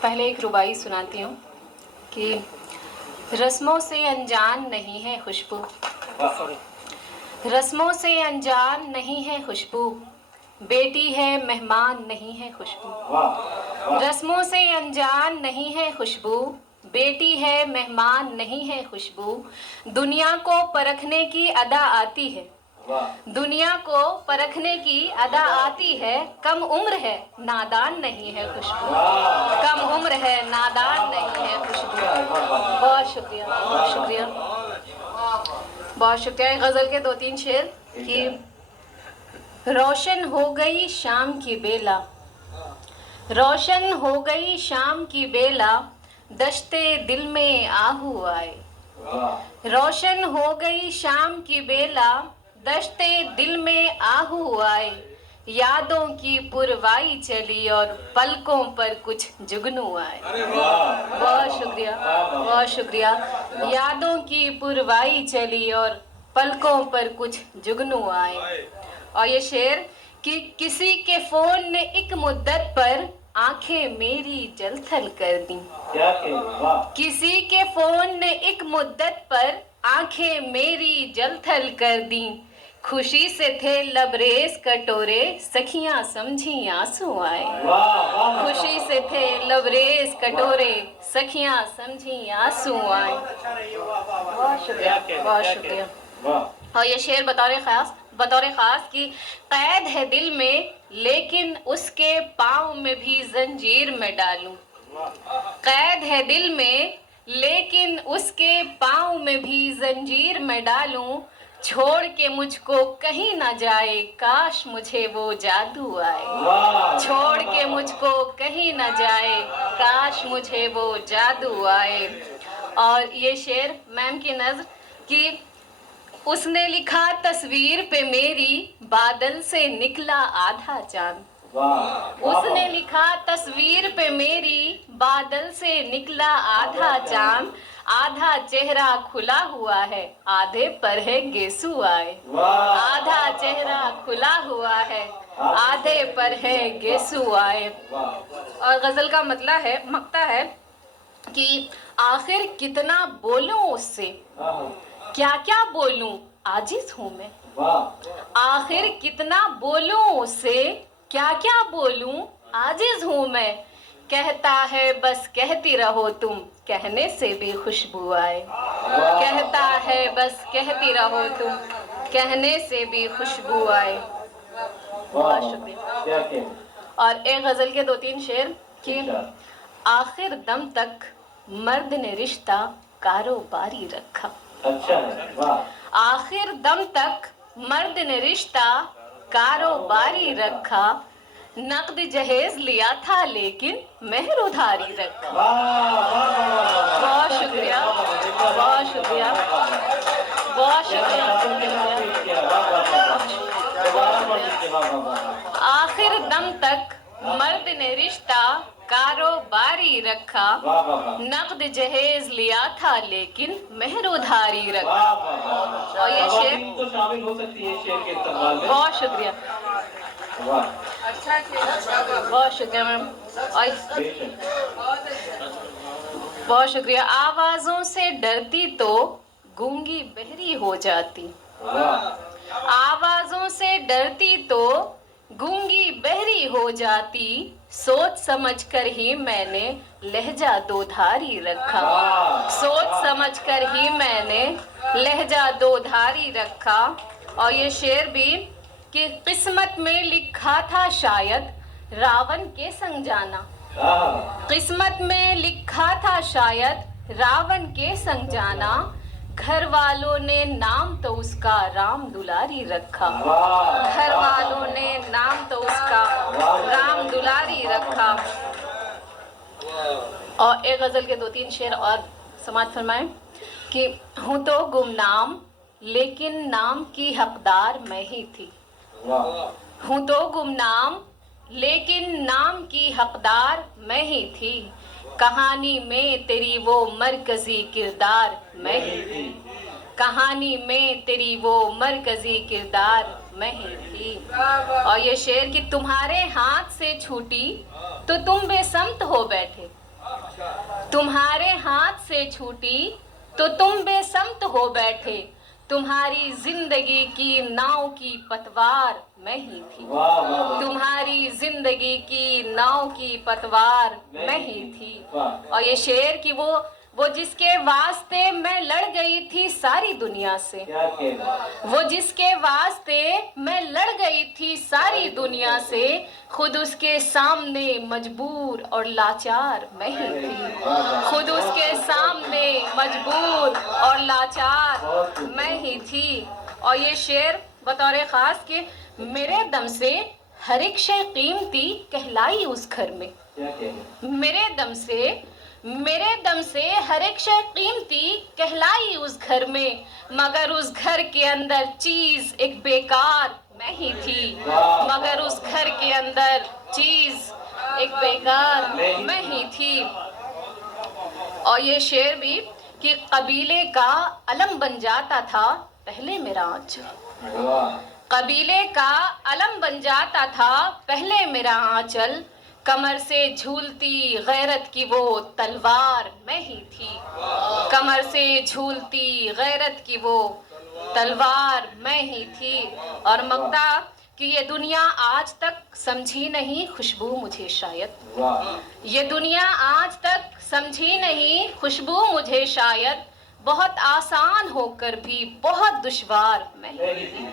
پہلے ایک ربائی سناتی ہوں کہ رسموں سے انجان نہیں ہے خوشبو، رسموں سے انجان نہیں ہے خوشبو، بیٹی ہے مہمان نہیں ہے خوشبو، رسموں سے انجان نہیں ہے خوشبو، بیٹی ہے مہمان نہیں ہے خوشبو، دنیا کو پرکھنے کی ادا آتی ہے، دنیا کو پرکھنے کی ادا آتی ہے، کم عمر ہے نادان نہیں ہے خوشبو، کم عمر ہے نادان نہیں ہے خوشبو۔ بہت شکریہ، بہت شکریہ، بہت شکریہ۔ غزل کے 2-3 شعر کہ روشن ہو گئی شام کی بیلا، روشن ہو گئی شام کی بیلا، دشتے دل میں آہو آئے، روشن ہو گئی شام کی بیلا، دشتے دل میں آہو آئے، یادوں کی پروائی چلی اور پلکوں پر کچھ جگنو آئے۔ بہت شکریہ، بہت شکریہ۔ یادوں کی پروائی چلی اور پلکوں پر کچھ جگنو آئے۔ اور یہ شعر کہ کسی کے فون نے ایک مدت پر آنکھیں میری جل تھل کر دیں، کسی کے فون نے ایک مدت پر آنکھیں میری جل تھل کر دیں، خوشی سے تھے لبریز کٹورے سکھیاں سمجھی آنسو آئے، خوشی سے تھے لبریز کٹورے سکھیاں سمجھی آنسو آئے۔ بہت شکریہ، بہت شکریہ۔ اور یہ شعر بطور خاص کی قید ہے دل میں لیکن اس کے پاؤں میں بھی زنجیر میں ڈالوں، قید ہے دل میں لیکن اس کے پاؤں میں بھی زنجیر میں ڈالوں، چھوڑ کے مجھ کو کہیں نہ جائے کاش مجھے وہ جادو آئے، چھوڑ کے مجھ کو کہیں نہ جائے کاش مجھے وہ جادو آئے۔ اور یہ شعر میم کی نظر کہ اس نے لکھا تصویر پہ میری بادل سے نکلا آدھا چاند، اس نے لکھا تصویر پہ میری بادل سے نکلا آدھا چاند، آدھا چہرہ کھلا ہوا ہے آدھے پر ہے گیسو آئے، آدھا چہرہ کھلا ہوا ہے آدھے پر ہے گیسو آئے۔ اور غزل کا مقطع ہے کہ آخر کتنا بولوں اس سے، کیا کیا بولوں عاجز ہوں میں، آخر کتنا بولوں اس سے کیا کیا بولوں عاجز ہوں میں، کہتا ہے بس کہتی رہو تم کہنے سے بھی خوشبو آئے، کہتا ہے بس کہتی رہو تم کہنے سے بھی خوشبو آئے۔ بہت شکریہ۔ اور ایک غزل کے 2-3 شعر کہ آخر دم تک مرد نے رشتہ کاروباری رکھا، آخر دم تک مرد نے رشتہ کاروباری رکھا، نقد جہیز لیا تھا لیکن مہر ادھاری رکھا۔ بہت شکریہ، بہت شکریہ، بہت شکریہ۔ آخر دم تک مرد نے رشتہ کاروباری رکھا، نقد جہیز لیا تھا لیکن مہر ادھاری رکھا۔ اور یہ شعر بہت شکریہ، بہت شکریہ میم، بہت شکریہ۔ آوازوں سے ڈرتی تو گونگی بہری ہو جاتی، آوازوں سے ڈرتی تو گونگی بہری ہو جاتی، سوچ سمجھ کر ہی میں نے لہجہ دو دھاری رکھا، سوچ سمجھ کر ہی میں نے لہجہ دو دھاری رکھا۔ اور یہ شعر بھی کہ قسمت میں لکھا تھا شاید راون کے سنگ جانا، قسمت میں لکھا تھا شاید راون کے سنگ جانا، گھر والوں نے نام تو اس کا رام دلاری رکھا، گھر والوں نے نام تو اس کا رام دلاری رکھا۔ اور ایک غزل کے 2-3 شعر اور سماعت فرمائیں کہ ہوں تو گمنام لیکن نام کی حقدار میں ہی تھی، ہوں تو گمنام لیکن نام کی حقدار میں ہی تھی، کہانی میں تیری وہ مرکزی کردار میں ہی تھی، کہانی میں تیری وہ مرکزی کردار میں ہی تھی. اور یہ شعر کہ تمہارے ہاتھ سے چھوٹی تو تم بے سمت ہو بیٹھے. تمہارے ہاتھ سے چھوٹی تو تم بے سمت ہو بیٹھے. تمہاری زندگی کی ناؤ کی پتوار میں ہی تھی. تمہاری زندگی کی ناؤ کی پتوار میں ہی تھی. اور یہ شعر کہ وہ جس کے واسطے میں لڑ گئی تھی ساری دنیا سے. وہ جس کے واسطے میں لڑ گئی تھی ساری دنیا سے. خود اس کے سامنے مجبور اور لاچار میں ہی تھی. خود اس کے سامنے مجبور اور لاچار میں ہی تھی. اور یہ شعر بطور خاص کہ میرے دم سے ہر ایک شے قیمتی کہلائی اس گھر میں. میرے دم سے ہر ایک شے قیمتی کہلائی اس گھر میں. مگر اس گھر کے اندر چیز ایک بیکار میں ہی تھی. مگر اس گھر کے اندر چیز ایک بیکار میں ہی تھی. اور یہ شعر بھی کہ قبیلے کا علم بن جاتا تھا پہلے میرا آنچل. قبیلے کا علم بن جاتا تھا پہلے میرا آنچل. کمر سے جھولتی غیرت کی وہ تلوار میں ہی تھی. کمر سے جھولتی غیرت کی وہ تلوار میں ہی تھی. اور مقطع کہ یہ دنیا آج تک سمجھی نہیں خوشبو مجھے شاید. یہ دنیا آج تک سمجھی نہیں خوشبو مجھے شاید. بہت آسان ہو کر بھی بہت دشوار میں ہی تھی.